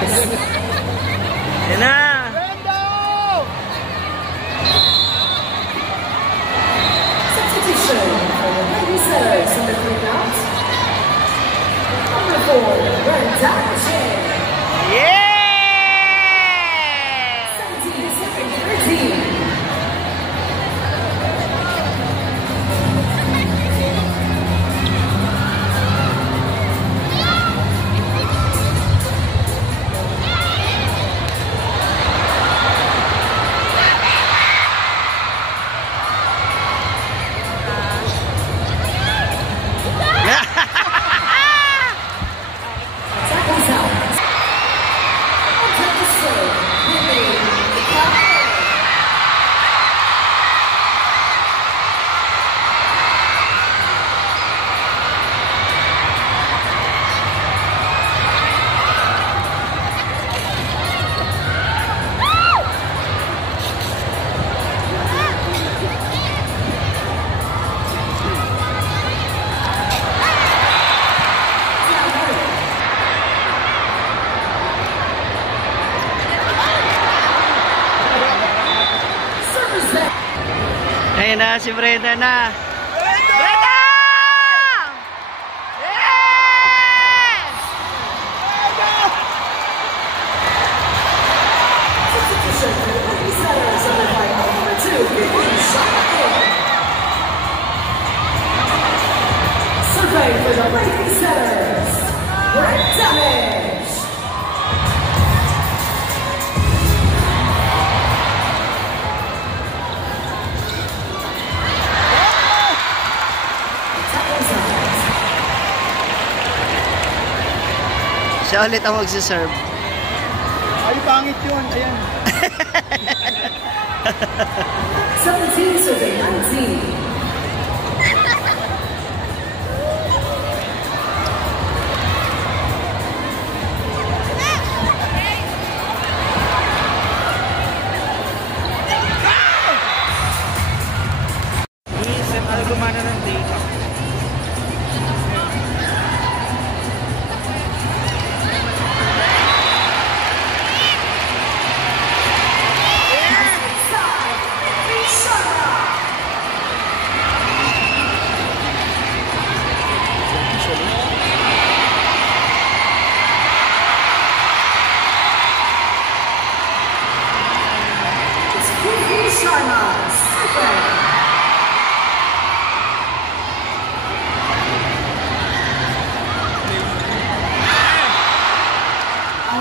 Yan na. Substitution for the lady setters in the group out. Number 4, Brenda Chen. Yeah! 17-13. Ayun na, si Brenda na. Brenda! Yes! Substitution for the lady setters in the final. Number 2, survey for the lady setters. Red damage. Siya ulit ang magsiserve. Ay, pangit yun. Ayan. 17 survey 19. Ano gumana ng data? Sharma, super. Ang